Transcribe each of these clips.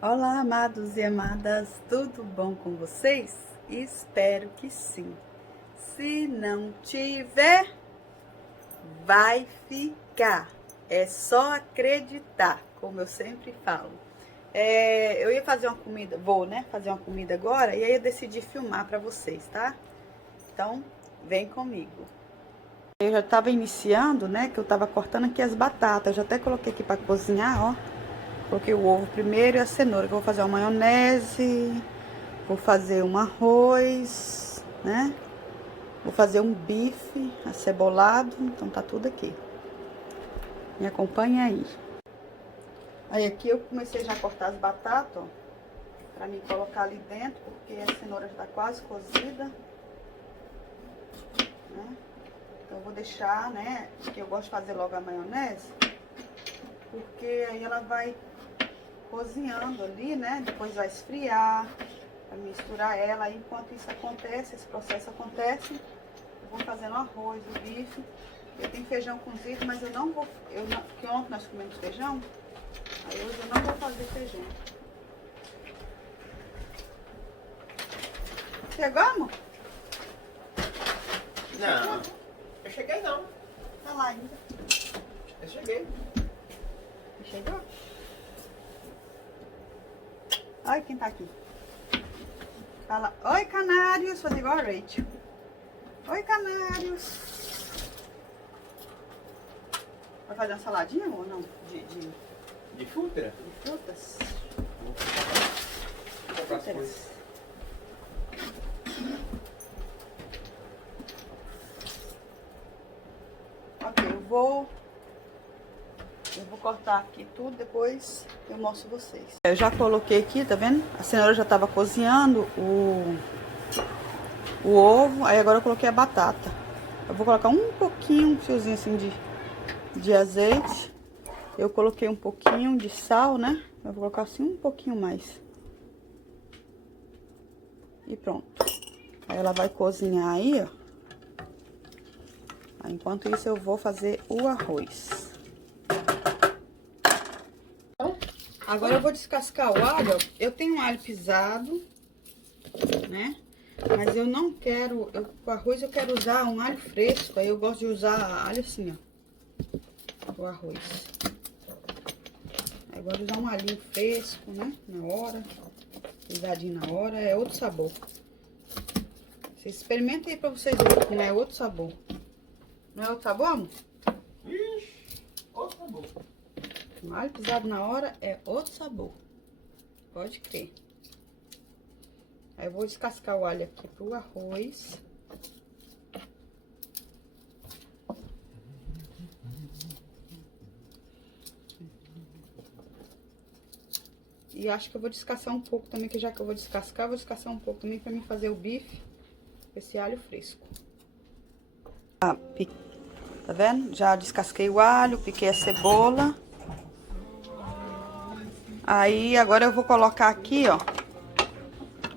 Olá, amados e amadas, tudo bom com vocês? Espero que sim. Se não tiver, vai ficar. É só acreditar, como eu sempre falo. Eu ia fazer uma comida, fazer uma comida agora, e aí eu decidi filmar para vocês, tá? Então, vem comigo. Eu já tava iniciando, né, que eu tava cortando aqui as batatas, eu já até coloquei aqui para cozinhar, ó. Coloquei o ovo primeiro e a cenoura, que eu vou fazer uma maionese, vou fazer um arroz, né? Vou fazer um bife acebolado, então tá tudo aqui. Me acompanha aí. Aí aqui eu comecei já a cortar as batatas, ó, pra mim colocar ali dentro, porque a cenoura já tá quase cozida, né? Então eu vou deixar, né, porque eu gosto de fazer logo a maionese, porque aí ela vai cozinhando ali, né? Depois vai esfriar, vai misturar ela. Aí, enquanto isso acontece, esse processo acontece, eu vou fazendo arroz, o bife. Eu tenho feijão cozido, mas eu não vou, porque ontem nós comemos feijão, aí hoje eu não vou fazer feijão. Chegou, amor? Não, eu cheguei não. Tá lá ainda. Eu cheguei. Chegou? Olha quem tá aqui. Fala, oi canários, fazer igual a Rachel. Oi canários. Vai fazer uma saladinha ou não? De fruta? De frutas? Vou comprar as coisas. Ok, eu vou cortar aqui tudo, depois eu mostro vocês. Eu já coloquei aqui, tá vendo? A cenoura já tava cozinhando, o ovo, aí agora eu coloquei a batata. Eu vou colocar um pouquinho, um fiozinho assim de azeite. Eu coloquei um pouquinho de sal, né? Eu vou colocar assim um pouquinho mais. E pronto. Aí ela vai cozinhar aí, ó. Aí, enquanto isso eu vou fazer o arroz. Agora eu vou descascar o alho, ó. Eu tenho um alho pisado, né? Mas eu não quero, o arroz eu quero usar um alho fresco, aí eu gosto de usar alho assim, ó. O arroz. Aí eu gosto de usar um alhinho fresco, né? Na hora, pisadinho na hora, é outro sabor. Vocês experimentem aí pra vocês verem como é outro sabor. Não é outro sabor, amor? Ixi, outro sabor. Um alho pisado na hora é outro sabor. Pode crer. Aí eu vou descascar o alho aqui pro arroz. E acho que eu vou descascar um pouco também, que já que eu vou descascar um pouco também pra mim fazer o bife com esse alho fresco. Tá vendo? Já descasquei o alho, piquei a cebola. Aí, agora eu vou colocar aqui, ó,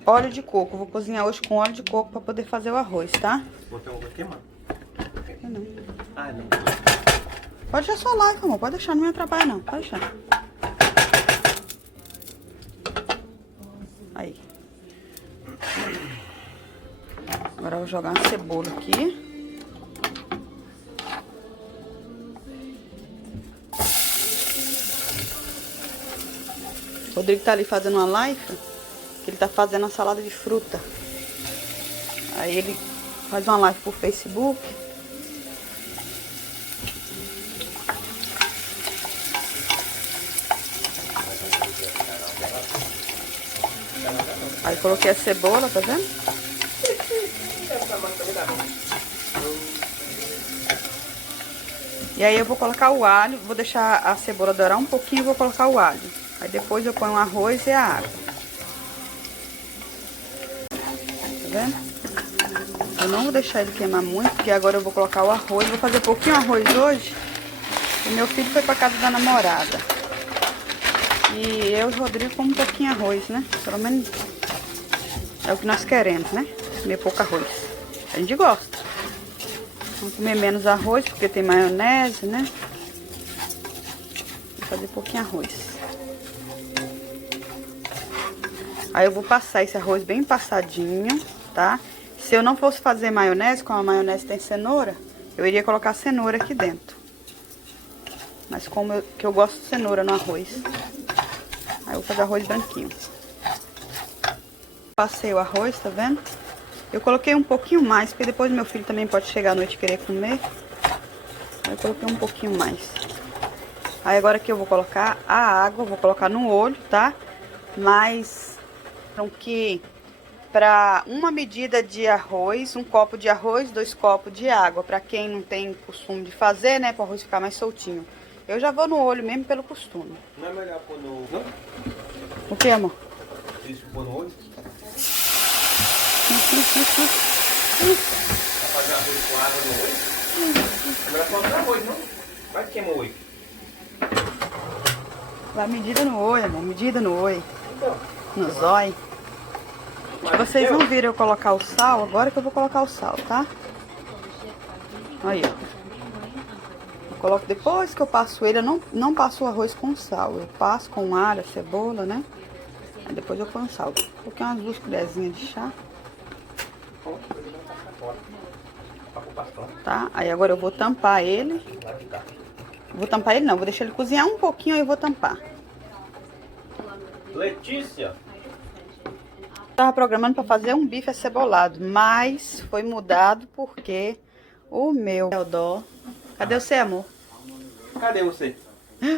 óleo de coco. Vou cozinhar hoje com óleo de coco pra poder fazer o arroz, tá? Botei um vou queimar. Não. Ah, não. Pode deixar sua live, amor. Pode deixar, não me atrapalha, não. Pode deixar. Aí. Agora eu vou jogar uma cebola aqui. O Rodrigo tá ali fazendo uma live, que ele tá fazendo uma salada de fruta. Aí ele faz uma live por Facebook. Aí coloquei a cebola, tá vendo? E aí eu vou colocar o alho, vou deixar a cebola dourar um pouquinho e vou colocar o alho. Aí depois eu ponho o arroz e a água. Tá vendo? Eu não vou deixar ele queimar muito, porque agora eu vou colocar o arroz. Vou fazer pouquinho arroz hoje. E meu filho foi pra casa da namorada. E eu e o Rodrigo comemos um pouquinho arroz, né? Pelo menos é o que nós queremos, né? Comer pouco arroz. A gente gosta. Vamos comer menos arroz, porque tem maionese, né? Vou fazer pouquinho arroz. Aí eu vou passar esse arroz bem passadinho, tá? Se eu não fosse fazer maionese, como a maionese tem cenoura, eu iria colocar cenoura aqui dentro. Mas como eu gosto de cenoura no arroz. Aí eu vou fazer arroz branquinho. Passei o arroz, tá vendo? Eu coloquei um pouquinho mais, porque depois meu filho também pode chegar à noite e querer comer. Aí eu coloquei um pouquinho mais. Aí agora aqui eu vou colocar a água, vou colocar no olho, tá? Mas, então que para uma medida de arroz, 1 copo de arroz, 2 copos de água. Pra quem não tem costume de fazer, né, para o arroz ficar mais soltinho. Eu já vou no olho mesmo pelo costume. Não é melhor pôr no... Não? O que, amor? Isso, pôr no olho? Pra fazer arroz com água no olho? É melhor colocar arroz, não? Vai que queima o olho. Vai medida no olho, amor. Medida no olho. Então. No zóio. Vocês não viram eu colocar o sal? Agora que eu vou colocar o sal, tá? Aí, ó. Eu coloco depois que eu passo ele. Eu não passo o arroz com sal. Eu passo com alho, cebola, né? Aí depois eu ponho sal. Coloquei umas 2 colherzinhas de chá. Tá? Aí agora eu vou tampar ele. Vou tampar ele não, vou deixar ele cozinhar um pouquinho, aí eu vou tampar. Letícia! Tava programando para fazer um bife acebolado, mas foi mudado porque o meu Eldó... Cadê você, amor? Cadê você?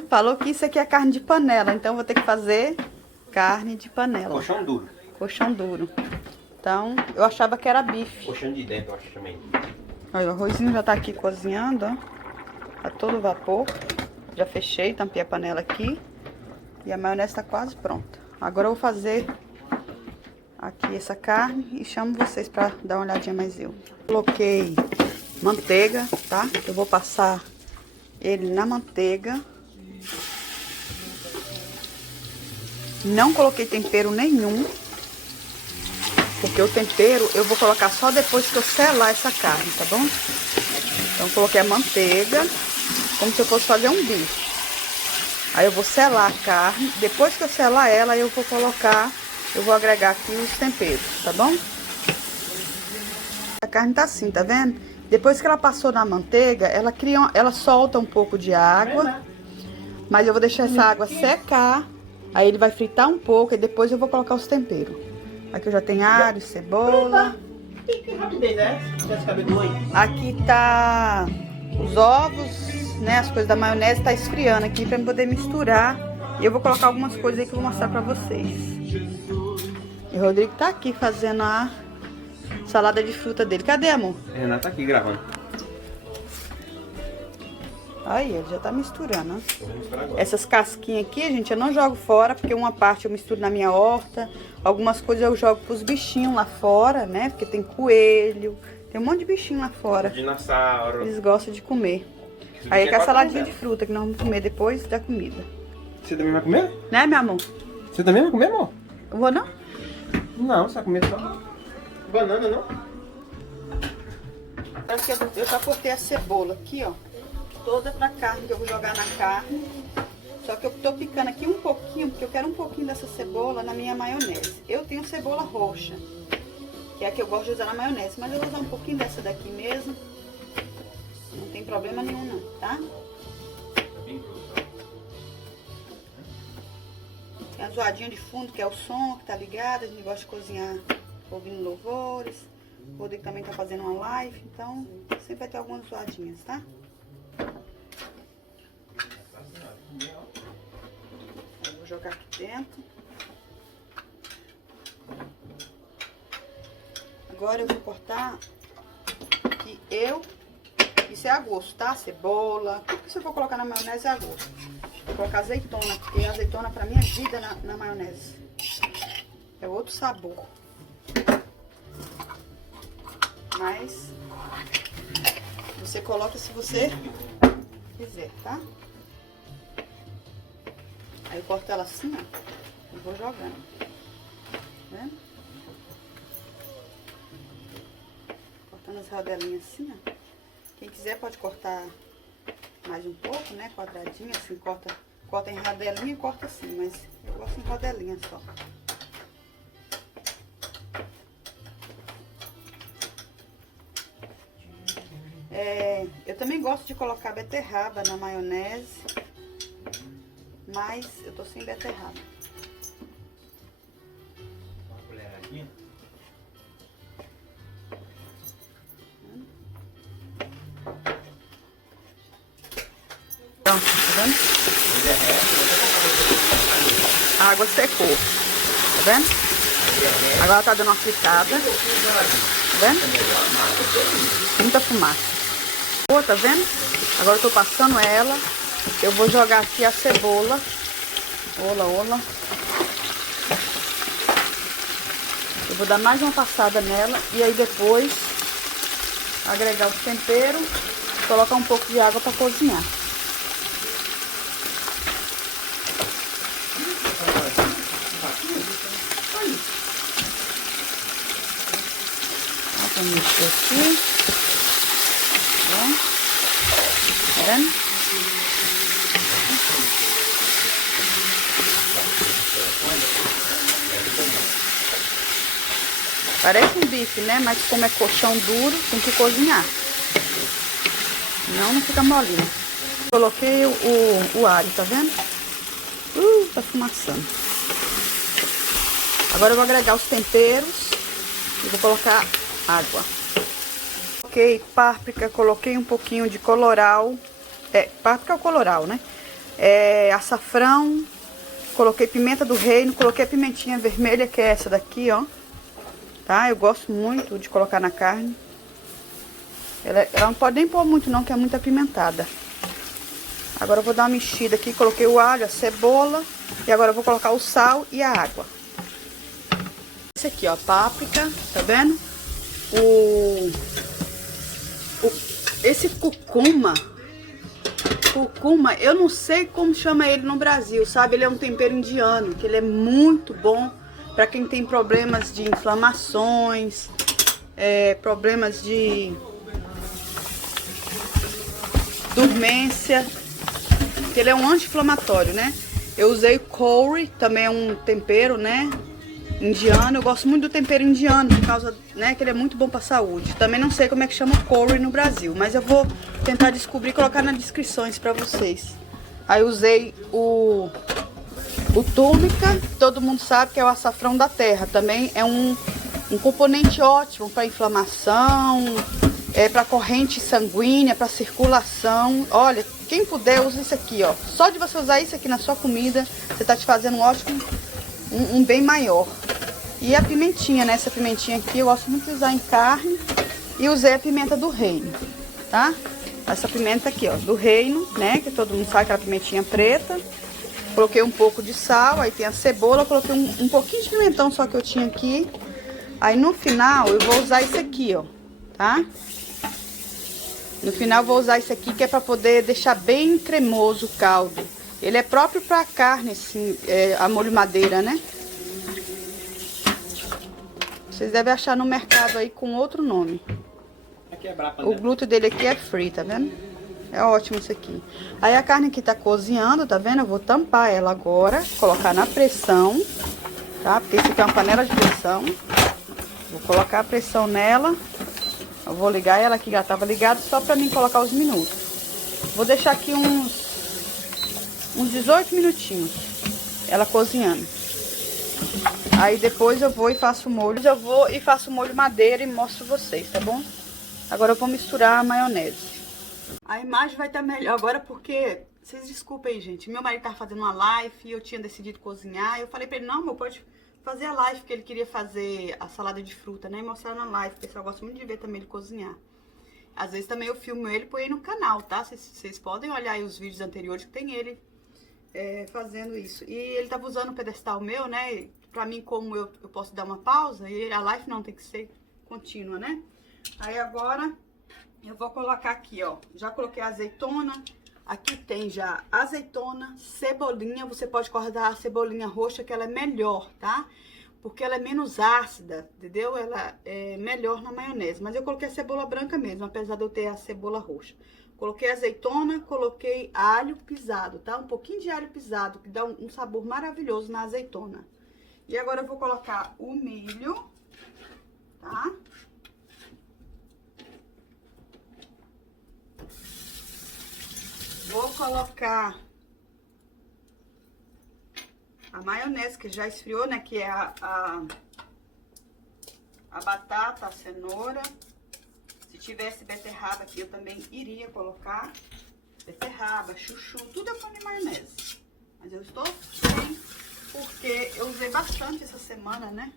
Falou que isso aqui é carne de panela, então eu vou ter que fazer carne de panela. Colchão duro. Colchão duro. Então, eu achava que era bife. Colchão de dentro, eu acho também. Olha, o arrozinho já tá aqui cozinhando, ó. Tá todo vapor. Já fechei, tampei a panela aqui. E a maionese tá quase pronta. Agora eu vou fazer aqui essa carne e chamo vocês pra dar uma olhadinha mais eu. Coloquei manteiga, tá? Eu vou passar ele na manteiga. Não coloquei tempero nenhum. Porque o tempero eu vou colocar só depois que eu selar essa carne, tá bom? Então, coloquei a manteiga, como se eu fosse fazer um bife. Aí eu vou selar a carne. Depois que eu selar ela, eu vou agregar aqui os temperos, tá bom? A carne tá assim, tá vendo? Depois que ela passou na manteiga, ela solta um pouco de água. Mas eu vou deixar essa água secar. Aí ele vai fritar um pouco e depois eu vou colocar os temperos. Aqui eu já tenho alho, cebola. Que rapidez, né? Esse cabelo aí. Aqui tá os ovos, né? As coisas da maionese tá esfriando aqui pra eu poder misturar. E eu vou colocar algumas coisas aí que eu vou mostrar pra vocês. E o Rodrigo tá aqui fazendo a salada de fruta dele. Cadê, amor? Renato tá aqui gravando. Aí, ele já tá misturando, ó. Eu vou misturar agora. Essas casquinhas aqui, gente, eu não jogo fora, porque uma parte eu misturo na minha horta. Algumas coisas eu jogo pros bichinhos lá fora, né? Porque tem coelho, tem um monte de bichinho lá fora. Dinossauro. Eles gostam de comer. Aí é a saladinha de fruta que nós vamos comer depois da comida. Você também vai comer? Né, meu amor? Você também vai comer, amor? Eu vou não? Não, você vai comer só banana, não? Eu já cortei a cebola aqui, ó. Toda pra carne, que eu vou jogar na carne. Só que eu tô picando aqui um pouquinho, porque eu quero um pouquinho dessa cebola na minha maionese. Eu tenho cebola roxa, que é a que eu gosto de usar na maionese. Mas eu vou usar um pouquinho dessa daqui mesmo. Não tem problema nenhum não, tá? Tem a zoadinha de fundo, que é o som que tá ligado. A gente gosta de cozinhar ouvindo louvores. O Rodrigo também tá fazendo uma live, então sempre vai ter algumas zoadinhas, tá? Eu vou jogar aqui dentro. Agora eu vou cortar que isso é a gosto, tá? Cebola, tudo que você for colocar na maionese é a gosto. Vou colocar azeitona, porque a azeitona pra mim é vida na maionese. É outro sabor. Mas você coloca se você quiser, tá? Aí eu corto ela assim, ó, e vou jogando. Tá vendo? Cortando as rodelinhas assim, ó. Quem quiser pode cortar mais um pouco, né? Quadradinho, assim, corta em rodelinha e corta assim, mas eu gosto em rodelinha só. Eu também gosto de colocar beterraba na maionese, mas eu tô sem beterraba. Uma colheradinha. Pronto, tá vendo? A água secou, tá vendo? Agora tá dando uma fritada, tá vendo? Muita fumaça. Boa, tá vendo? Agora eu tô passando ela. Eu vou jogar aqui a cebola. Ola. Eu vou dar mais uma passada nela e aí depois agregar o tempero, colocar um pouco de água para cozinhar. Vou mexer aqui. Tá vendo? Parece um bife, né? Mas como é colchão duro, tem que cozinhar. Senão não fica molinho. Coloquei o alho, tá vendo? Tá fumaçando. Agora eu vou agregar os temperos e vou colocar água. Coloquei páprica, coloquei um pouquinho de coloral. Páprica ou coloral, né? Açafrão, coloquei pimenta do reino, coloquei a pimentinha vermelha, que é essa daqui, ó. Tá? Eu gosto muito de colocar na carne. Ela não pode nem pôr muito não, que é muito apimentada. Agora eu vou dar uma mexida aqui, coloquei o alho, a cebola. E agora eu vou colocar o sal e a água. Esse aqui, ó, páprica, tá vendo? Esse curcuma, eu não sei como chama ele no Brasil, sabe? Ele é um tempero indiano, que ele é muito bom para quem tem problemas de inflamações, problemas de dormência, que ele é um anti-inflamatório, né? Eu usei curry, também é um tempero, né, indiano. Eu gosto muito do tempero indiano, por causa, né, que ele é muito bom para saúde. Também não sei como é que chama curry no Brasil, mas eu vou tentar descobrir e colocar nas descrições para vocês. Aí eu usei o túrmica, todo mundo sabe que é o açafrão da terra. Também é um componente ótimo para inflamação, para corrente sanguínea, para circulação. Olha, quem puder usa isso aqui, ó. Só de você usar isso aqui na sua comida, você tá te fazendo um bem maior. E a pimentinha, né? Essa pimentinha aqui eu gosto muito de usar em carne. E usei a pimenta do reino, tá? Essa pimenta aqui, ó, do reino, né? Que todo mundo sabe, aquela pimentinha preta. Coloquei um pouco de sal, aí tem a cebola, coloquei um pouquinho de pimentão só que eu tinha aqui. Aí no final eu vou usar isso aqui, ó, tá? No final eu vou usar isso aqui que é pra poder deixar bem cremoso o caldo. Ele é próprio pra carne, assim, a molho madeira, né? Vocês devem achar no mercado aí com outro nome. O glúten dele aqui é free, tá vendo? É ótimo isso aqui. Aí a carne aqui tá cozinhando, tá vendo? Eu vou tampar ela agora, colocar na pressão, tá? Porque isso aqui é uma panela de pressão. Vou colocar a pressão nela. Eu vou ligar ela aqui, já tava ligada, só pra mim colocar os minutos. Vou deixar aqui uns 18 minutinhos, ela cozinhando. Aí depois eu vou e faço o molho. Eu vou e faço o molho madeira e mostro vocês, tá bom? Agora eu vou misturar a maionese. A imagem vai estar melhor agora porque... Vocês desculpem aí, gente. Meu marido tava fazendo uma live e eu tinha decidido cozinhar. Eu falei pra ele, não, amor, pode fazer a live, porque ele queria fazer a salada de fruta, né? E mostrar na live, porque o pessoal gosta muito de ver também ele cozinhar. Às vezes também eu filmo ele e põe aí no canal, tá? Vocês podem olhar aí os vídeos anteriores que tem ele fazendo isso. E ele tava usando o pedestal meu, né? Pra mim, como eu posso dar uma pausa, e a live não tem que ser contínua, né? Aí agora eu vou colocar aqui, ó. Já coloquei a azeitona. Aqui tem já azeitona, cebolinha. Você pode cortar a cebolinha roxa, que ela é melhor, tá? Porque ela é menos ácida, entendeu? Ela é melhor na maionese. Mas eu coloquei a cebola branca mesmo, apesar de eu ter a cebola roxa. Coloquei azeitona, coloquei alho pisado, tá? Um pouquinho de alho pisado, que dá um sabor maravilhoso na azeitona. E agora eu vou colocar o milho, tá? Vou colocar a maionese que já esfriou, né? Que é a batata, a cenoura. Se tivesse beterraba aqui, eu também iria colocar beterraba, chuchu, tudo eu ponho em maionese. Mas eu estou sem, porque eu usei bastante essa semana, né?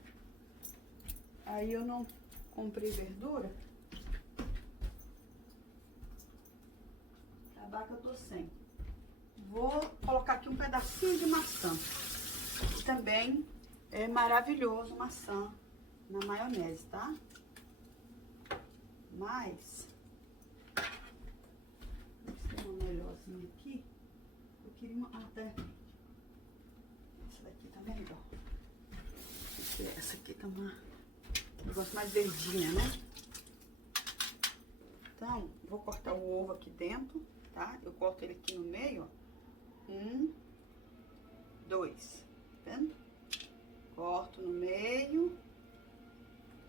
Aí eu não comprei verdura. Acabar que eu tô sem. Vou colocar aqui um pedacinho de maçã. E também é maravilhoso maçã na maionese, tá? Mas, vou ser uma melhorzinha aqui. Eu queria uma... até essa daqui tá melhor. Essa aqui tá uma... eu gosto mais verdinha, né? Então, vou cortar o ovo aqui dentro, tá? Eu corto ele aqui no meio, ó. 1, 2, tá vendo? Corto no meio.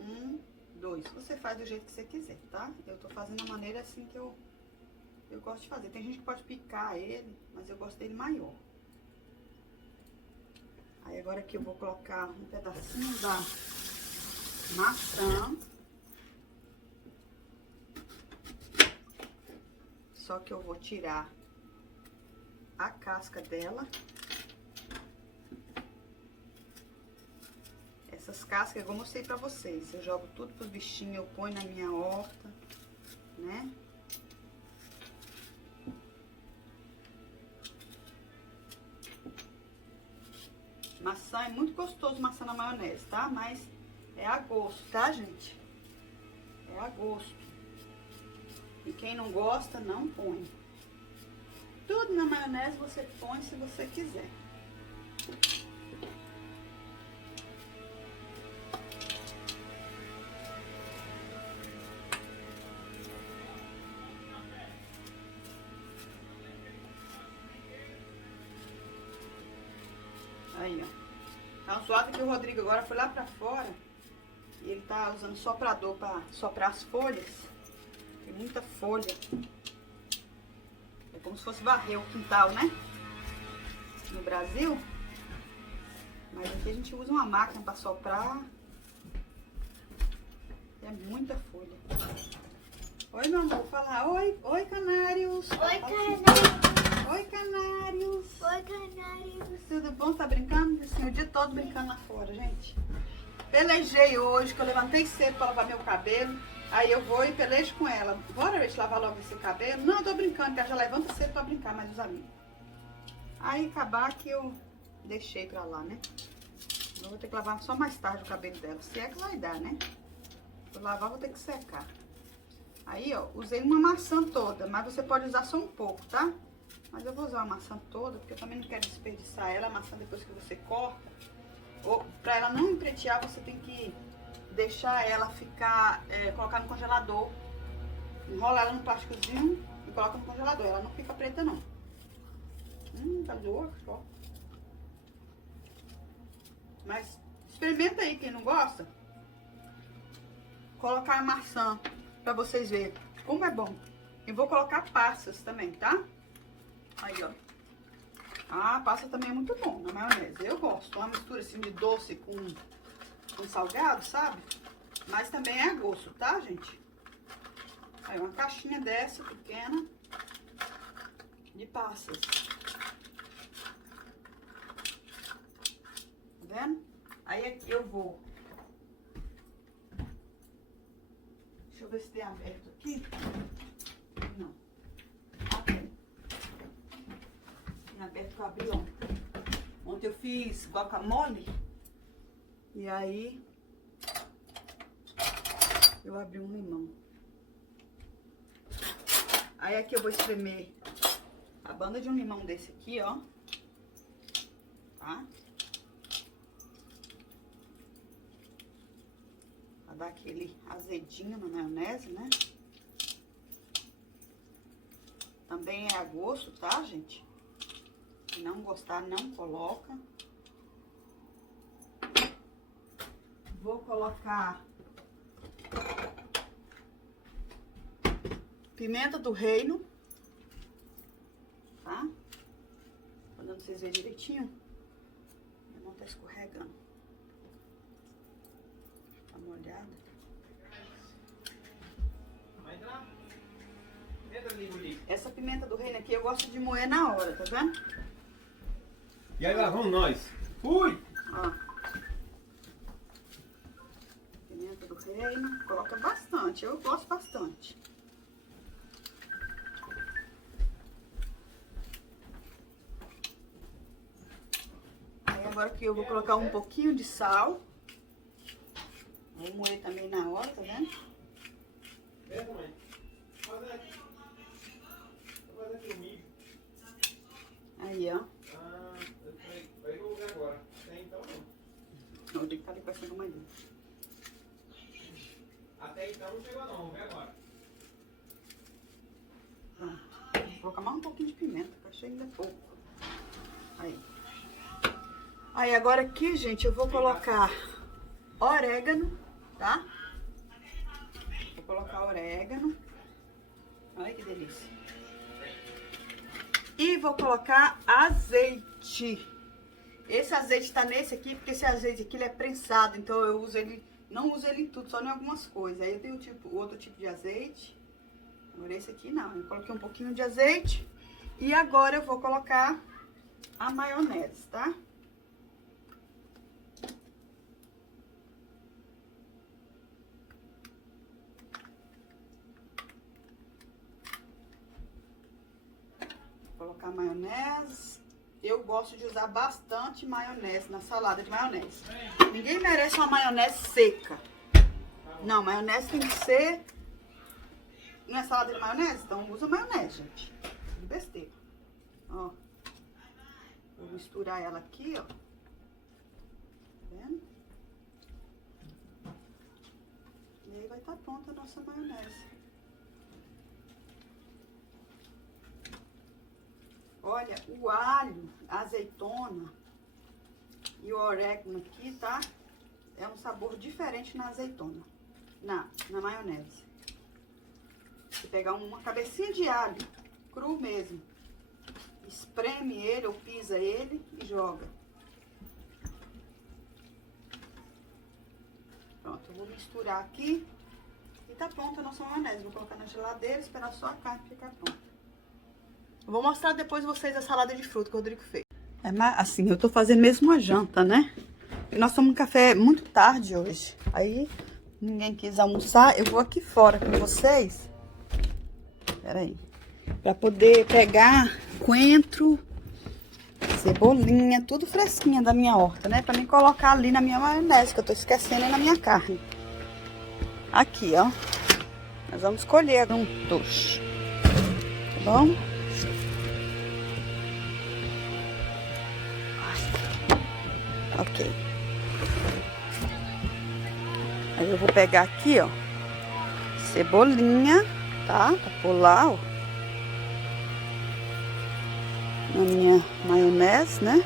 1, 2. Você faz do jeito que você quiser, tá? Eu tô fazendo a maneira assim que eu gosto de fazer. Tem gente que pode picar ele, mas eu gosto dele maior. Aí agora aqui eu vou colocar um pedacinho da maçã. Só que eu vou tirar a casca dela. Essas cascas, como eu mostrei pra vocês, eu jogo tudo pros bichinhos, eu ponho na minha horta, né? Maçã é muito gostoso, maçã na maionese, tá? Mas é a gosto, tá, gente? É a gosto. E quem não gosta, não põe. Tudo na maionese você põe se você quiser. Aí, ó. Tá suado que o Rodrigo agora foi lá pra fora. E ele tá usando soprador pra soprar as folhas. Tem muita folha. É como se fosse varrer o quintal, né? No Brasil. Mas aqui a gente usa uma máquina pra soprar. É muita folha. Oi, meu amor. Fala oi. Oi, canários. Oi, canários. Oi, canários. Oi, canários. Tudo bom? Tá brincando? Assim, o dia todo brincando lá fora, gente. Pelejei hoje, que eu levantei cedo pra lavar meu cabelo. Aí eu vou e pelejo com ela. Bora, Rach, lavar logo esse cabelo? Não, eu tô brincando, que ela já levanta cedo pra brincar, mais os amigos. Aí acabar que eu deixei pra lá, né? Eu vou ter que lavar só mais tarde o cabelo dela. Se é que vai dar, né? Vou lavar, vou ter que secar. Aí, ó, usei uma maçã toda, mas você pode usar só um pouco, tá? Mas eu vou usar uma maçã toda, porque eu também não quero desperdiçar ela, a maçã depois que você corta. Ou, pra ela não empretear, você tem que deixar ela ficar, colocar no congelador. Enrola ela no plásticozinho e coloca no congelador. Ela não fica preta, não. Tá doce, ó. Mas experimenta aí, quem não gosta. Colocar a maçã pra vocês verem como é bom. E vou colocar passas também, tá? Aí, ó. Ah, passa também é muito bom na maionese. Eu gosto. Uma mistura assim de doce com salgado, sabe? Mas também é a gosto, tá, gente? Aí, uma caixinha dessa pequena de passas. Tá vendo? Aí aqui eu vou... Deixa eu ver se tem aberto aqui. Não. Tem aberto que eu abri ontem. Ontem eu fiz guacamole. E aí eu abri um limão. Aí aqui eu vou espremer a banda de um limão desse aqui, ó. Tá? Pra dar aquele azedinho na maionese, né? Também é a gosto, tá, gente? Se não gostar, não coloca. Vou colocar pimenta do reino. vocês verem direitinho. Minha mão tá escorregando. Dá uma olhada. Essa pimenta do reino aqui eu gosto de moer na hora, tá vendo? E aí lá vamos nós. Fui! Ó. Pimenta do reino. Coloca bastante, eu gosto bastante. Aí agora que eu vou colocar um pouquinho de sal. Vou moer também na hora, tá vendo? É, mãe. Faz aqui o milho. Aí, ó. Ah, eu vou ver agora. Até então não. Eu tenho que estar ali com essa gomadinha. Até então não chegou não, vamos ver agora. Pronto. Vou colocar mais um pouquinho de pimenta, que eu achei ainda pouco. Aí. Aí agora aqui, gente, eu vou colocar orégano, tá? Vou colocar orégano. Olha que delícia. E vou colocar azeite. Esse azeite tá nesse aqui, porque esse azeite aqui ele é prensado, então eu uso ele, não uso ele em tudo, só em algumas coisas. Aí eu tenho o outro tipo de azeite. Agora esse aqui não, eu coloquei um pouquinho de azeite. E agora eu vou colocar a maionese, tá? Vou colocar maionese. Eu gosto de usar bastante maionese na salada de maionese. Ninguém merece uma maionese seca. Não, maionese tem que ser... Não é salada de maionese? Então usa maionese, gente. De besteira. Ó. Vou misturar ela aqui, ó. Tá vendo? E aí vai estar pronta a nossa maionese. Olha, o alho, a azeitona e o orégano aqui, tá? É um sabor diferente na azeitona, na maionese. Você pegar uma cabecinha de alho, cru mesmo, espreme ele ou pisa ele e joga. Pronto, eu vou misturar aqui e tá pronta a nossa maionese. Vou colocar na geladeira e esperar só a carne ficar pronta. Eu vou mostrar depois vocês a salada de fruta que o Rodrigo fez. É assim, eu tô fazendo mesmo uma janta, né? E nós tomamos café muito tarde hoje. Aí, ninguém quis almoçar. Eu vou aqui fora com vocês. Peraí. Pra poder pegar coentro, cebolinha, tudo fresquinha da minha horta, né? Pra mim colocar ali na minha maionese, que eu tô esquecendo, e na minha carne. Aqui, ó. Nós vamos colher juntos. Tá bom? Ok. Aí eu vou pegar aqui, ó, cebolinha, tá? Pra pôr lá, ó, na minha maionese, né?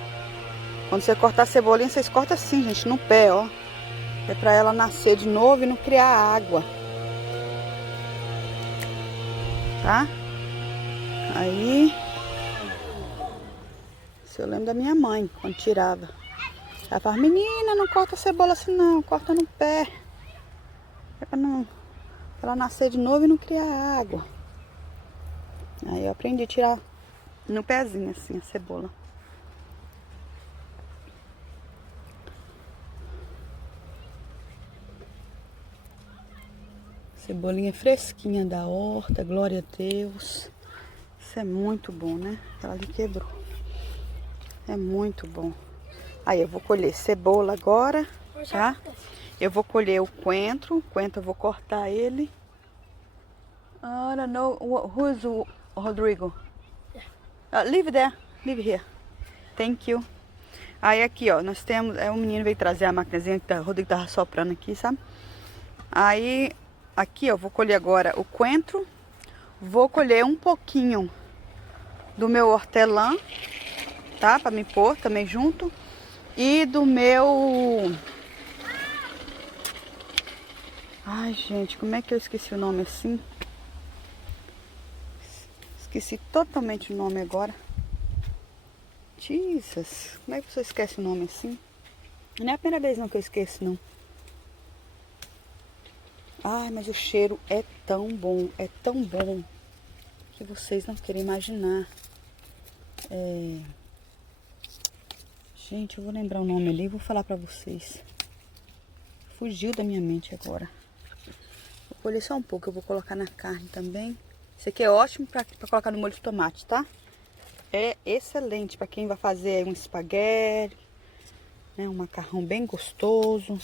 Quando você cortar a cebolinha, vocês cortam assim, gente, no pé, ó. É pra ela nascer de novo e não criar água. Tá? Aí... Isso eu lembro da minha mãe, quando tirava. Ela fala, menina, não corta a cebola assim não, corta no pé. É pra ela nascer de novo e não criar água. Aí eu aprendi a tirar no pezinho assim a cebola. Cebolinha fresquinha da horta, glória a Deus. Isso é muito bom, né? Ela ali quebrou. É muito bom. Aí eu vou colher cebola agora, tá? Eu vou colher o coentro eu vou cortar ele. I don't know who is Rodrigo. Leave there, leave here. Thank you. Aí aqui, ó, nós temos, o menino veio trazer a maquinazinha que o Rodrigo tava soprando aqui, sabe? Aí, aqui, ó, vou colher agora o coentro. Vou colher um pouquinho do meu hortelã, tá? Pra me pôr também junto. E do meu... Ai, gente, como é que eu esqueci o nome assim? Esqueci totalmente o nome agora. Jesus, como é que você esquece o nome assim? Não é a primeira vez não que eu esqueço, não. Ai, mas o cheiro é tão bom que vocês não querem imaginar. Gente, eu vou lembrar o nome ali e vou falar pra vocês. Fugiu da minha mente agora. Vou colher só um pouco, eu vou colocar na carne também. Esse aqui é ótimo pra colocar no molho de tomate, tá? É excelente pra quem vai fazer um espaguete, né, um macarrão bem gostoso.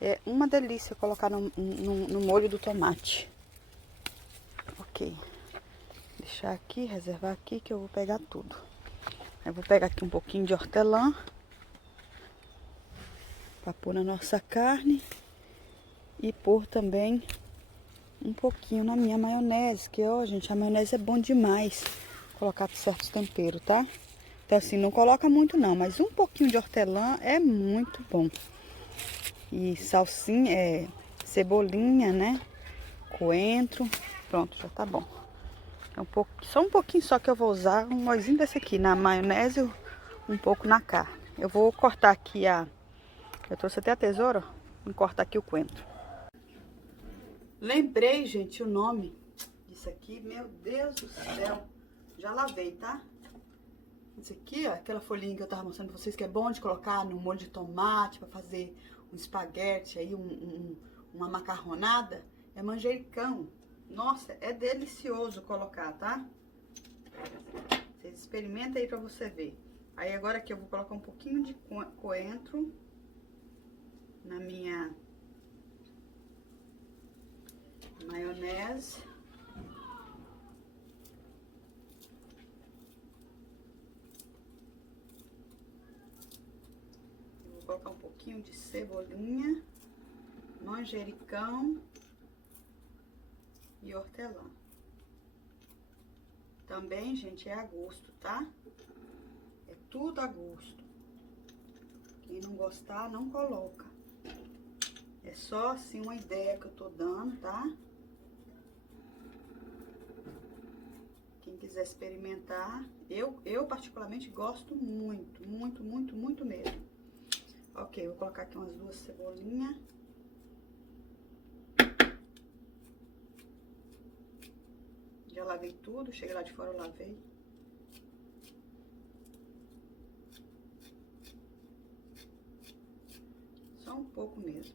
É uma delícia colocar no molho do tomate. Ok. Deixar aqui, reservar aqui que eu vou pegar tudo. Eu vou pegar aqui um pouquinho de hortelã para pôr na nossa carne e pôr também um pouquinho na minha maionese, que ó, gente, a maionese é bom demais colocar certos temperos, tá? Então assim, não coloca muito não, mas um pouquinho de hortelã é muito bom. E salsinha, cebolinha, né? Coentro, pronto, já tá bom. É só um pouquinho só que eu vou usar, um molhinho desse aqui na maionese, um pouco na carne. Eu vou cortar aqui eu trouxe até a tesoura, vou cortar aqui o coentro. Lembrei, gente, o nome disso aqui, meu Deus do céu. Já lavei, tá? Isso aqui, ó, aquela folhinha que eu tava mostrando pra vocês, que é bom de colocar no molho de tomate, pra fazer um espaguete aí, uma macarronada, é manjericão. Nossa, é delicioso colocar, tá? Vocês experimentem aí pra você ver. Aí agora aqui eu vou colocar um pouquinho de coentro na minha maionese. Vou colocar um pouquinho de cebolinha, manjericão e hortelã. Também, gente, é a gosto, tá? É tudo a gosto. Quem não gostar, não coloca. É só, assim, uma ideia que eu tô dando, tá? Quem quiser experimentar, eu particularmente gosto muito, muito, muito, muito mesmo. Ok, vou colocar aqui umas 2 cebolinhas. Já lavei tudo, cheguei lá de fora, eu lavei. Só um pouco mesmo.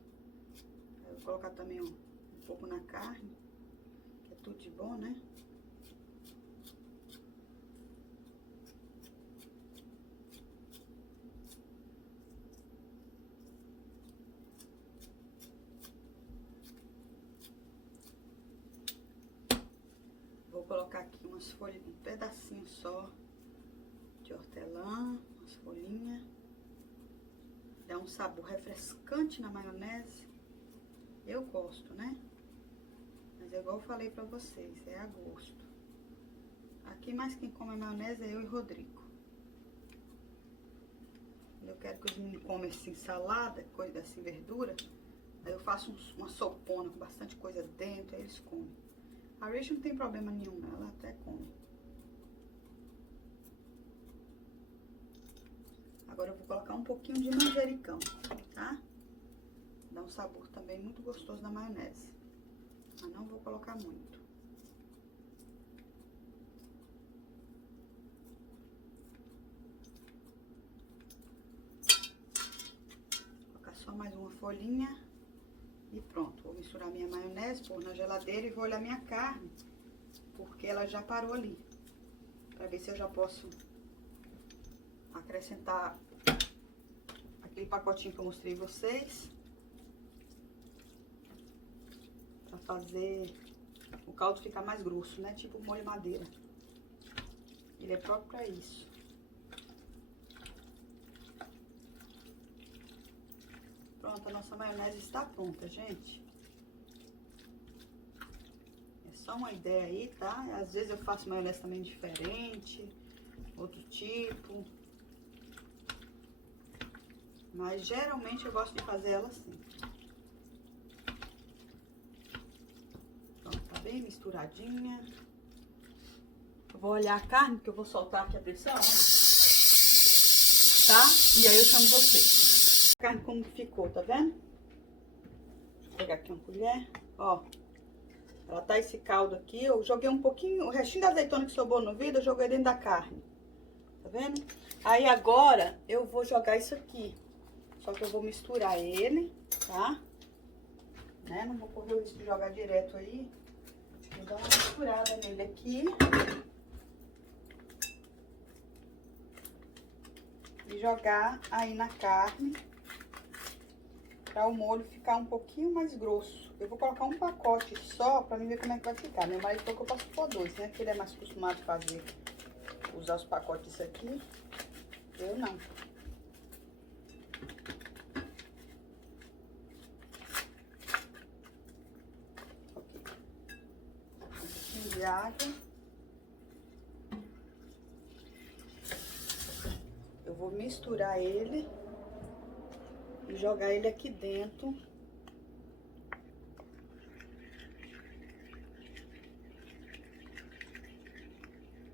Eu vou colocar também um pouco na carne, que é tudo de bom, né? Vou colocar aqui umas folhas, um pedacinho só de hortelã, umas folhinhas. Dá um sabor refrescante na maionese. Eu gosto, né? Mas é igual eu falei pra vocês, é a gosto. Aqui mais quem come maionese é eu e Rodrigo. Eu quero que os meninos comam assim, salada, coisa assim, verdura. Aí eu faço uma sopona com bastante coisa dentro, aí eles comem. A Rachel não tem problema nenhum, ela até come. Agora eu vou colocar um pouquinho de manjericão, tá? Dá um sabor também muito gostoso na maionese. Mas não vou colocar muito. Vou colocar só mais uma folhinha. E pronto, vou misturar minha maionese, pôr na geladeira e vou olhar minha carne, porque ela já parou ali. Pra ver se eu já posso acrescentar aquele pacotinho que eu mostrei vocês. Pra fazer o caldo ficar mais grosso, né? Tipo molho madeira. Ele é próprio pra isso. Pronto, a nossa maionese está pronta, gente. É só uma ideia aí, tá? Às vezes eu faço maionese também diferente, outro tipo. Mas geralmente eu gosto de fazer ela assim. Pronto, tá bem misturadinha. Eu vou olhar a carne, que eu vou soltar aqui a pressão, né? tá? E aí eu chamo vocês. A carne como ficou, tá vendo? Vou pegar aqui uma colher, ó. Ela tá esse caldo aqui, eu joguei um pouquinho, o restinho da azeitona que sobrou no vidro, eu joguei dentro da carne. Tá vendo? Aí agora eu vou jogar isso aqui. Só que eu vou misturar ele, tá? Né? Não vou correr o risco de jogar direto aí. Vou dar uma misturada nele aqui. E jogar aí na carne. Pra o molho ficar um pouquinho mais grosso. Eu vou colocar um pacote só pra mim ver como é que vai ficar. Meu marido falou que eu posso pôr 2, né? Porque ele é mais acostumado a fazer, usar os pacotes aqui. Eu não. Ok. Um pouquinho de água. Eu vou misturar ele e jogar ele aqui dentro.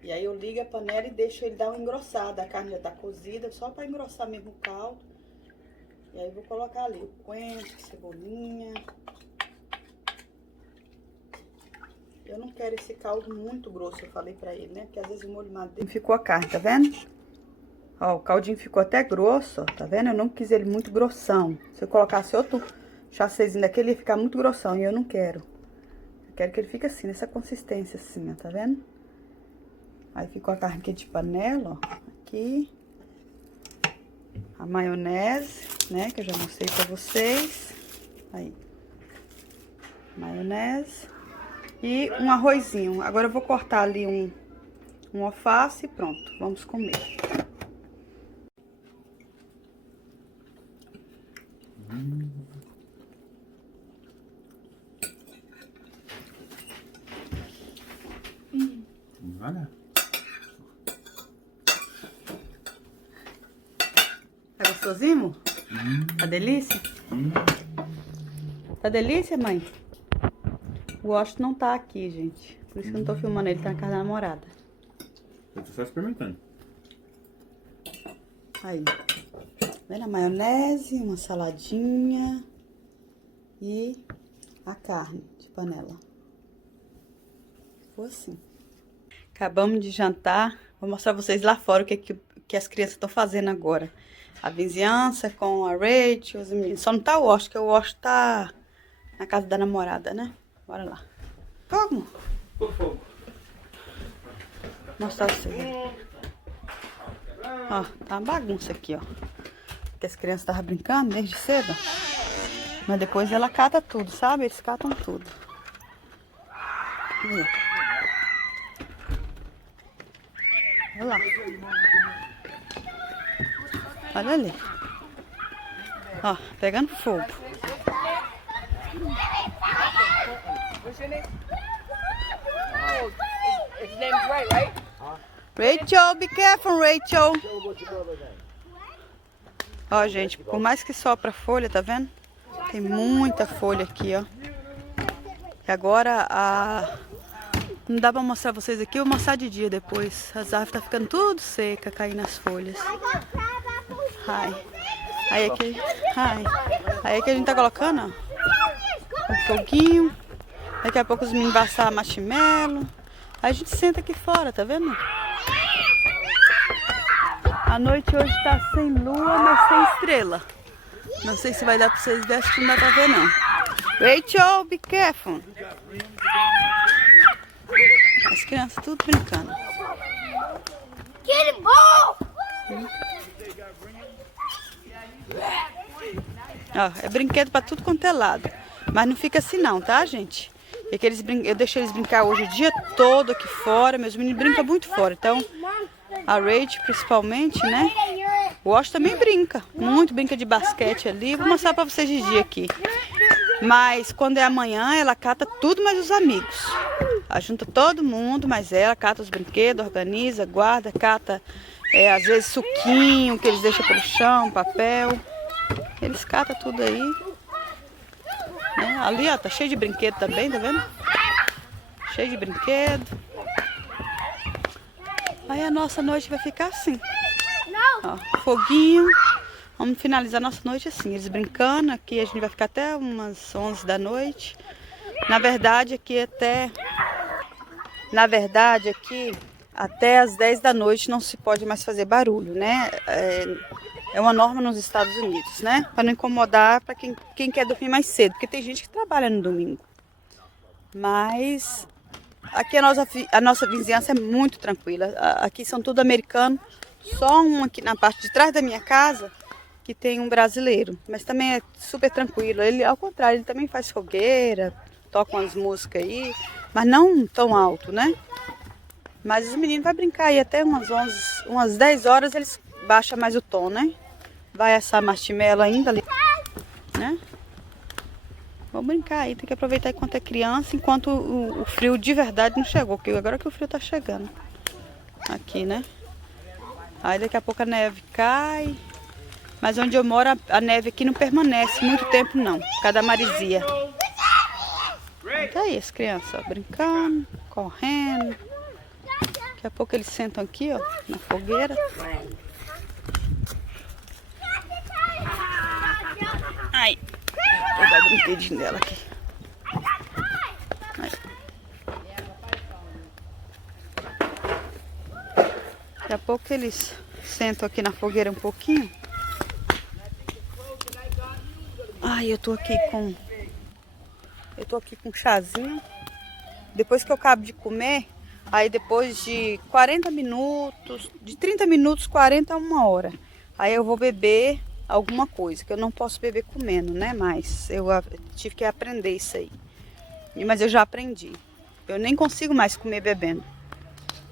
E aí eu ligo a panela e deixo ele dar uma engrossada. A carne já tá cozida, só para engrossar mesmo o caldo. E aí eu vou colocar ali o coentro, cebolinha. Eu não quero esse caldo muito grosso, eu falei pra ele, né? Porque às vezes o molho madeira ficou a carne, tá vendo? Ó, o caldinho ficou até grosso, ó, tá vendo? Eu não quis ele muito grossão. Se eu colocasse outro chassezinho daquele, ia ficar muito grossão e eu não quero. Eu quero que ele fique assim, nessa consistência assim, ó, tá vendo? Aí ficou a carne aqui de panela, ó, aqui. A maionese, né, que eu já mostrei pra vocês. Aí. Maionese. E um arrozinho. Agora eu vou cortar ali um alface e pronto, vamos comer. Olha. Tá gostosinho? Tá delícia? Tá delícia, mãe? O Washington não tá aqui, gente. Por isso que eu não tô filmando ele, tá na casa da namorada. Eu tô só experimentando. Aí. Vendo a maionese, uma saladinha e a carne de panela. Ficou assim. Acabamos de jantar. Vou mostrar pra vocês lá fora o que as crianças estão fazendo agora. A vizinhança com a Rachel, os meninos. Só não tá o Washington, porque o Washington tá na casa da namorada, né? Bora lá. Fogo? Fogo. Vou mostrar pra vocês. Ó, tá uma bagunça aqui, ó. Que as crianças estavam brincando desde cedo. Mas depois ela cata tudo, sabe? Eles catam tudo. Aí. Olha lá. Olha ali. Ó, pegando fogo. Rachel, be careful, Rachel. Ó, gente, por mais que sopra folha, tá vendo? Tem muita folha aqui, ó. E agora não dá pra mostrar pra vocês aqui, eu vou mostrar de dia depois. As árvores tá ficando tudo seca, caindo as folhas. Ai. Aí aqui, aí aqui a gente tá colocando, ó, um foguinho. Daqui a pouco os meninos vão assar marshmallow. Aí a gente senta aqui fora, tá vendo? A noite hoje tá sem lua, mas sem estrela. Não sei se vai dar pra vocês verem, acho que não dá pra ver não. Rachel, be careful. As crianças tudo brincando. Get ball! Ó, é brinquedo pra tudo quanto é lado. Mas não fica assim não, tá, gente? É que eu deixei eles brincar hoje o dia todo aqui fora. Meus meninos brincam muito fora. Então, a Rachel principalmente, né? O Wash também brinca. Muito brinca de basquete ali. Vou mostrar pra vocês de dia aqui. Mas quando é amanhã, ela cata tudo mais os amigos. Ela junta todo mundo, mas ela cata os brinquedos, organiza, guarda, cata às vezes suquinho que eles deixam pelo chão, papel. Eles catam tudo aí. Né? Ali, ó, tá cheio de brinquedo também, tá vendo? Cheio de brinquedo. Aí a nossa noite vai ficar assim. No, Ó, foguinho. Vamos finalizar nossa noite assim, eles brincando. Aqui a gente vai ficar até umas 11 da noite. Na verdade, aqui até as 10 da noite não se pode mais fazer barulho, né? É uma norma nos Estados Unidos, né? Para não incomodar para quem quer dormir mais cedo, porque tem gente que trabalha no domingo. Mas aqui a nossa vizinhança é muito tranquila. Aqui são tudo americanos. Só um aqui na parte de trás da minha casa que tem um brasileiro. Mas também é super tranquilo. Ele, ao contrário, ele também faz fogueira, toca umas músicas aí, mas não tão alto, né? Mas os meninos vão brincar aí até umas 10 horas, eles baixam mais o tom, né? Vai assar marshmallow ainda ali, né? Vamos brincar aí, tem que aproveitar enquanto é criança, enquanto o frio de verdade não chegou, porque agora que o frio tá chegando. Aqui, né? Aí daqui a pouco a neve cai, mas onde eu moro a neve aqui não permanece muito tempo não, por causa da maresia. Tá aí as crianças, ó, brincando, correndo. Daqui a pouco eles sentam aqui, ó, na fogueira. Aí, vou dar o brinquedinho dela aqui. Aí. Daqui a pouco eles sentam aqui na fogueira um pouquinho. Ai, eu tô aqui com chazinho. Depois que eu acabo de comer, aí depois de 40 minutos, de 30 minutos, 40 a 1 hora, aí eu vou beber alguma coisa, que eu não posso beber comendo, né? Mas eu tive que aprender isso aí. Mas eu já aprendi. Eu nem consigo mais comer bebendo.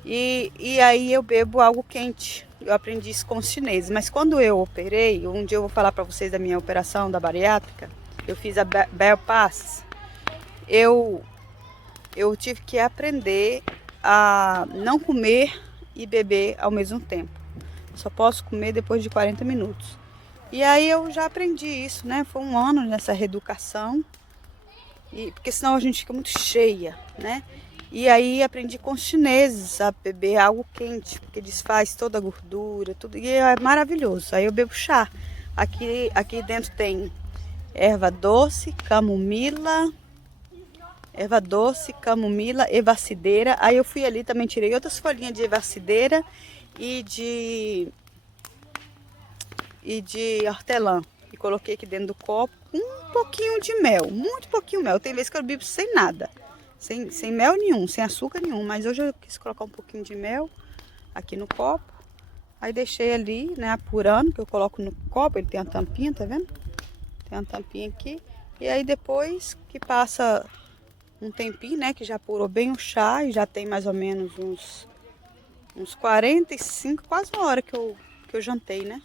E aí eu bebo algo quente. Eu aprendi isso com os chineses. Mas quando eu operei, um dia eu vou falar para vocês da minha operação da bariátrica, eu fiz a bypass. Eu tive que aprender a não comer e beber ao mesmo tempo. Só posso comer depois de 40 minutos. E aí eu já aprendi isso, né? Foi um ano nessa reeducação. Porque senão a gente fica muito cheia, né? E aí aprendi com os chineses a beber algo quente, porque desfaz toda a gordura, tudo. E é maravilhoso. Aí eu bebo chá. Aqui dentro tem erva doce, camomila, evacideira. Aí eu fui ali também, tirei outras folhinhas de evacideira e de hortelã. E coloquei aqui dentro do copo um pouquinho de mel, muito pouquinho mel. Tem vezes que eu bebo sem nada, sem mel nenhum, sem açúcar nenhum. Mas hoje eu quis colocar um pouquinho de mel aqui no copo. Aí deixei ali, né, apurando, que eu coloco no copo. Ele tem a tampinha, tá vendo? Tem uma tampinha aqui. E aí depois que passa um tempinho, né, que já apurou bem o chá, e já tem mais ou menos uns 45, quase 1 hora que eu jantei, né?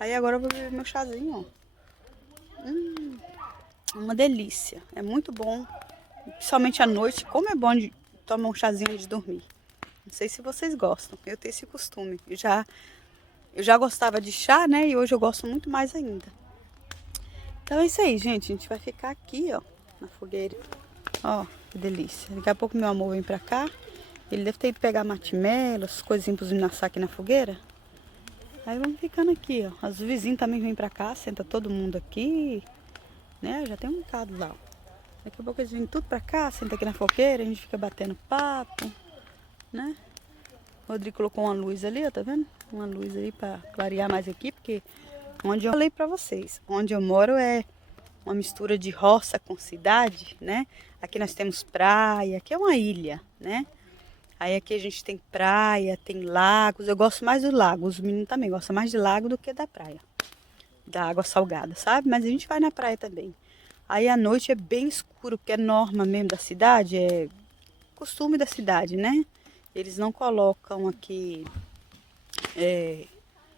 Aí agora eu vou beber meu chazinho, ó. Uma delícia. É muito bom, principalmente à noite. Como é bom de tomar um chazinho antes de dormir. Não sei se vocês gostam, eu tenho esse costume. Eu já gostava de chá, né, e hoje eu gosto muito mais ainda. Então é isso aí, gente. A gente vai ficar aqui, ó, na fogueira. Ó, que delícia. Daqui a pouco meu amor vem pra cá. Ele deve ter ido pegar marshmallow, as coisinhas pros meninos assar aqui na fogueira. Aí vamos ficando aqui, ó. Os vizinhos também vêm pra cá, senta todo mundo aqui, né? Já tem um bocado lá, ó. Daqui a pouco eles vêm tudo pra cá, senta aqui na fogueira, a gente fica batendo papo, né? O Rodrigo colocou uma luz ali, ó, tá vendo? Uma luz aí pra clarear mais aqui, porque onde eu falei pra vocês, onde eu moro é uma mistura de roça com cidade, né? Aqui nós temos praia, aqui é uma ilha, né? Aí aqui a gente tem praia, tem lagos. Eu gosto mais do lago, os meninos também gostam mais de lago do que da praia, da água salgada, sabe? Mas a gente vai na praia também. Aí à noite é bem escuro, porque é norma mesmo da cidade, é costume da cidade, né? Eles não colocam aqui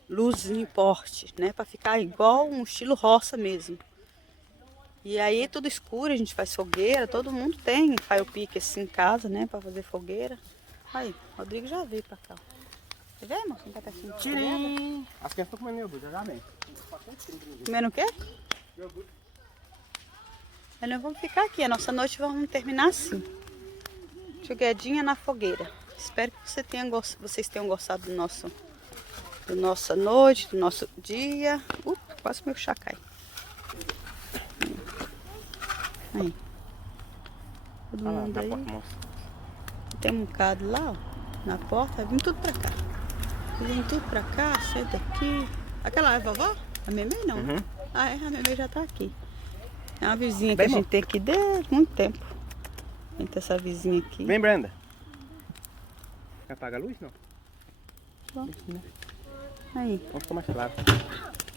luz em porte, né? Para ficar igual um estilo roça mesmo. E aí tudo escuro, a gente faz fogueira, todo mundo tem fire pique assim em casa, né? Para fazer fogueira. Aí, o Rodrigo já veio pra cá. Você vê, moço? Não tá pertinho de Tchirim! As crianças estão comendo iogurte, já bem. Comendo o quê? Iogurte. Mas nós vamos ficar aqui, a nossa noite vamos terminar assim. Joguedinha na fogueira. Espero que vocês tenham gostado do da nossa noite, do nosso dia. Quase meu chá cai. Aí. Todo mundo aí. Tem um bocado lá, ó, na porta. Vai vir tudo pra cá. Vai vir tudo pra cá, sai daqui. Aquela é a vovó? A Memê não? Uhum. Ah, é, a Memê já tá aqui. É uma vizinha que Bem a bom. gente tem aqui desde muito tempo. Tem essa vizinha aqui. Vem, Brenda. Quer apagar a luz, não? Bom. Aí. Vamos ficar mais claro.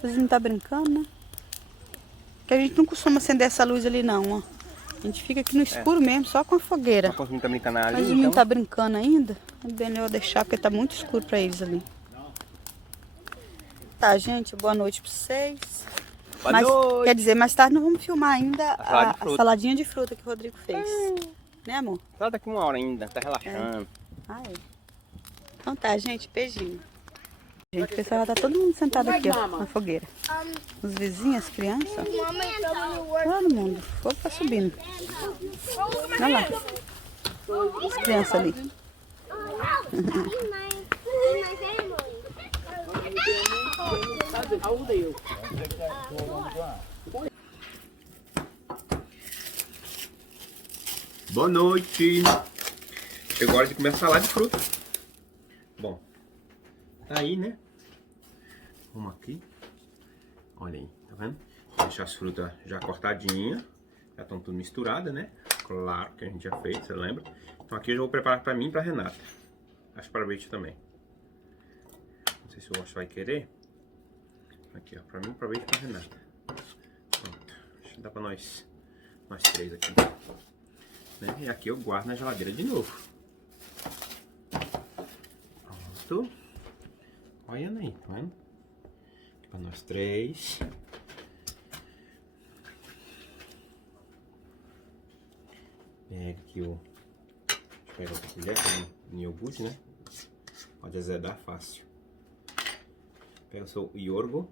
O vizinho tá brincando, né? Porque a gente não costuma acender essa luz ali não, ó. A gente fica aqui no escuro mesmo, só com a fogueira. Mas o menino tá brincando ali, Mas o menino tá brincando ainda. É melhor deixar, porque tá muito escuro pra eles ali. Tá, gente, boa noite pra vocês. Boa noite. Quer dizer, mais tarde nós vamos filmar ainda salada de fruta. a saladinha de fruta que o Rodrigo fez. Né, amor? Só daqui 1 hora ainda, tá relaxando. Ah, é. Então tá, gente, beijinho. Gente, o pessoal já tá todo mundo sentado aqui, ó, na fogueira. Os vizinhos, as crianças, ó. Todo mundo. O fogo tá subindo. Olha lá. As crianças ali. Boa noite. Chegou a hora de comer a salada de fruta. Bom, tá aí, né? Vamos aqui. Olha aí, tá vendo? Deixar as frutas já cortadinhas. Já estão tudo misturadas, né? Claro que a gente já fez, você lembra? Então aqui eu já vou preparar pra mim e pra Renata. Acho para a Beth também. Não sei se o Osh vai querer. Aqui, ó, pra mim, pra Beth e pra Renata. Pronto. Acho que dá pra nós três aqui. Né? E aqui eu guardo na geladeira de novo. Pronto. Olha aí, tá vendo? Aqui pra nós três. Pega aqui o... Deixa eu pegar outra colher, que é um iogurte, né? Pode azedar fácil. Pega o seu iorgo.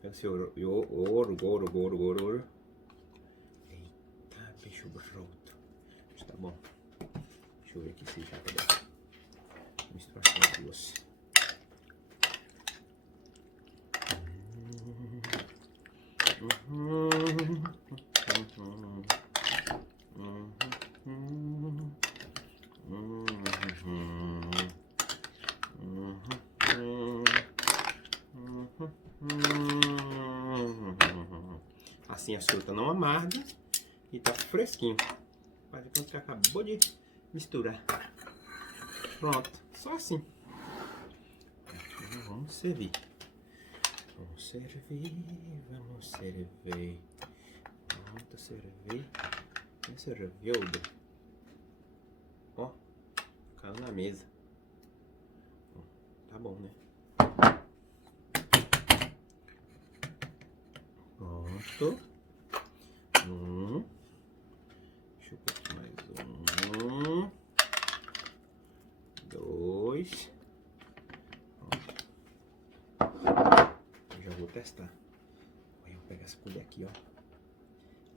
Pega o seu iorgo. Eita, bicho broto. Tá bom. Deixa eu ver aqui se já pode misturar as duas. Assim a fruta não amarga e tá fresquinho. Faz enquanto que acabou de misturar. Pronto, só assim. Vamos servir. Vamos servir, vamos servir. Pronto, servir. Serviu. Ó, caiu na mesa. Tá bom, né? Pronto. Deixa eu pôr mais um. 2. Eu já vou testar. Eu vou pegar essa colher aqui, ó.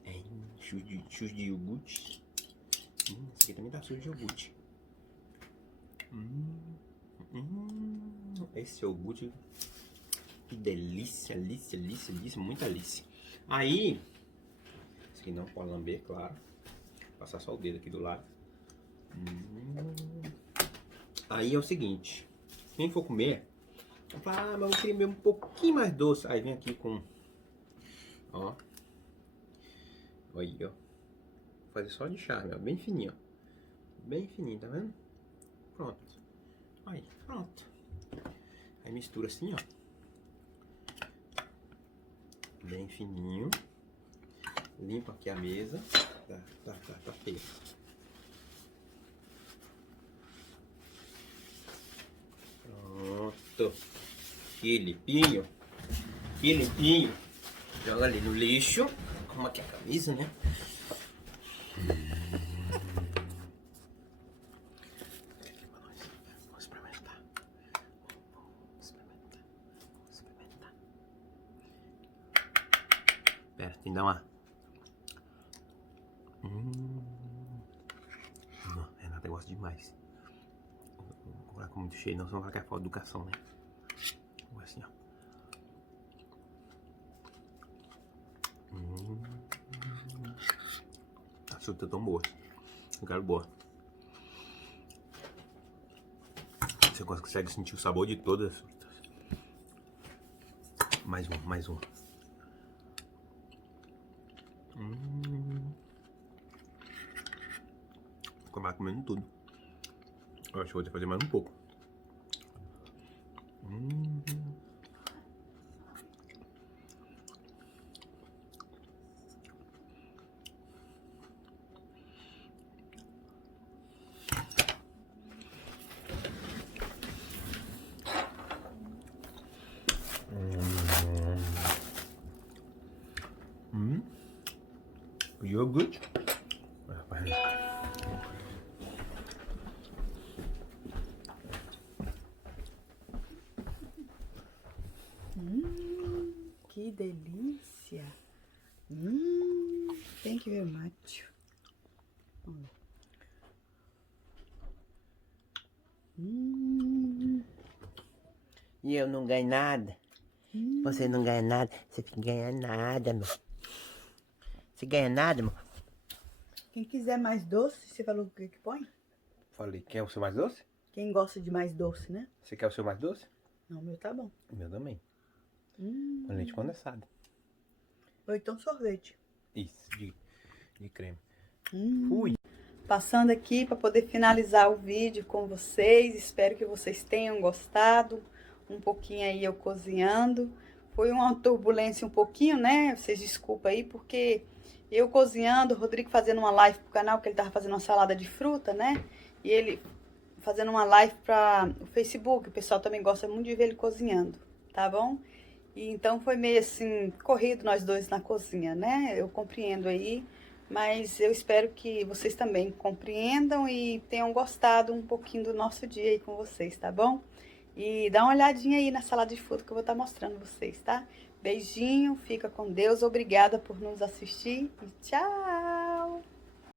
É sujo de iogurte. Esse aqui também tá sujo de iogurte. Esse iogurte. Que delícia, delícia, muita delícia. Aí, esse aqui não pode lamber, claro. Passar só o dedo aqui do lado. Aí é o seguinte, quem for comer, vai falar, mas eu queria meio um pouquinho mais doce. Aí vem aqui com, ó, aí, ó, vou fazer só de charme, ó, bem fininho, ó, bem fininho, tá vendo? Pronto, aí, pronto. Aí mistura assim, ó, bem fininho, limpa aqui a mesa, tá feio. Pronto. Que limpinho. Joga ali no lixo. Arruma aqui a camisa, né? Vamos experimentar. Pera, tem que dar uma... Renata gosta demais. Não vou colocar muito cheio, não, senão vai ficar falta de educação, né? Assim, ó. A fruta é tão boa. Eu quero boa. Você consegue sentir o sabor de todas as frutas. Mais uma, mais uma. Vou acabar comendo tudo. Eu acho que vou ter que fazer mais um pouco. You're good. Que delícia. Thank you very much. E eu não ganho nada. Você não ganha nada. Você não ganha nada, meu. Você ganha nada, meu? Quem quiser mais doce, você falou o que põe? Falei, quer o seu mais doce? Quem gosta de mais doce, né? Você quer o seu mais doce? Não, o meu tá bom. O meu também. Com leite condensado. Ou então sorvete. Isso, de creme. Fui. Passando aqui para poder finalizar o vídeo com vocês. Espero que vocês tenham gostado. Um pouquinho aí eu cozinhando. Foi uma turbulência um pouquinho, né? Vocês desculpem aí, porque eu cozinhando, o Rodrigo fazendo uma live pro canal, porque ele tava fazendo uma salada de fruta, né? E ele fazendo uma live para o Facebook. O pessoal também gosta muito de ver ele cozinhando, tá bom? E então foi meio assim, corrido nós dois na cozinha, né? Eu compreendo aí, mas eu espero que vocês também compreendam e tenham gostado um pouquinho do nosso dia aí com vocês, tá bom? E dá uma olhadinha aí na salada de fruta que eu vou estar mostrando vocês, tá? Beijinho, fica com Deus, obrigada por nos assistir e tchau!